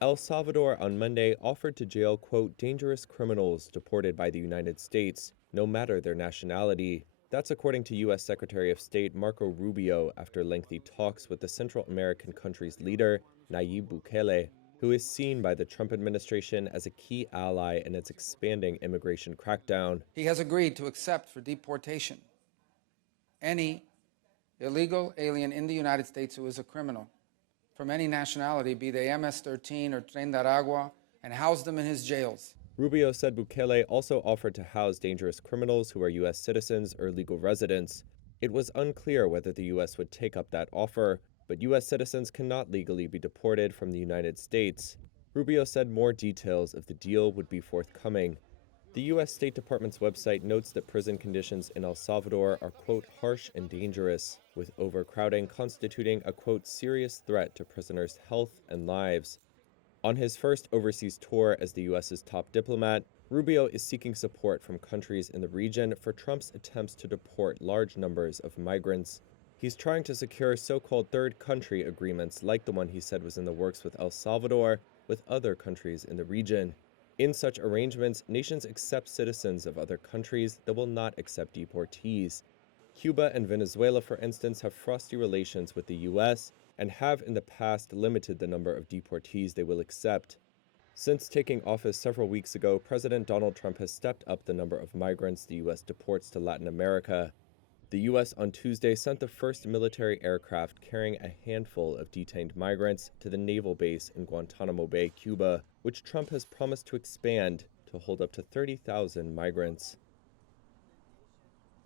El Salvador on Monday offered to jail, quote, dangerous criminals deported by the United States, no matter their nationality. That's according to U.S. Secretary of State Marco Rubio after lengthy talks with the Central American country's leader, Nayib Bukele, who is seen by the Trump administration as a key ally in its expanding immigration crackdown. He has agreed to accept for deportation any illegal alien in the United States who is a criminal from any nationality, be they MS-13 or Tren de Aragua, and house them in his jails. Rubio said Bukele also offered to house dangerous criminals who are U.S. citizens or legal residents. It was unclear whether the U.S. would take up that offer, but U.S. citizens cannot legally be deported from the United States. Rubio said more details of the deal would be forthcoming. The U.S. State Department's website notes that prison conditions in El Salvador are, quote, harsh and dangerous, with overcrowding constituting a, quote, serious threat to prisoners' health and lives. On his first overseas tour as the U.S.'s top diplomat, Rubio is seeking support from countries in the region for Trump's attempts to deport large numbers of migrants. He's trying to secure so-called third country agreements like the one he said was in the works with El Salvador with other countries in the region. In such arrangements, nations accept citizens of other countries that will not accept deportees. Cuba and Venezuela, for instance, have frosty relations with the U.S. and have in the past limited the number of deportees they will accept. Since taking office several weeks ago, President Donald Trump has stepped up the number of migrants the U.S. deports to Latin America. The U.S. on Tuesday sent the first military aircraft carrying a handful of detained migrants to the naval base in Guantanamo Bay, Cuba, which Trump has promised to expand to hold up to 30,000 migrants.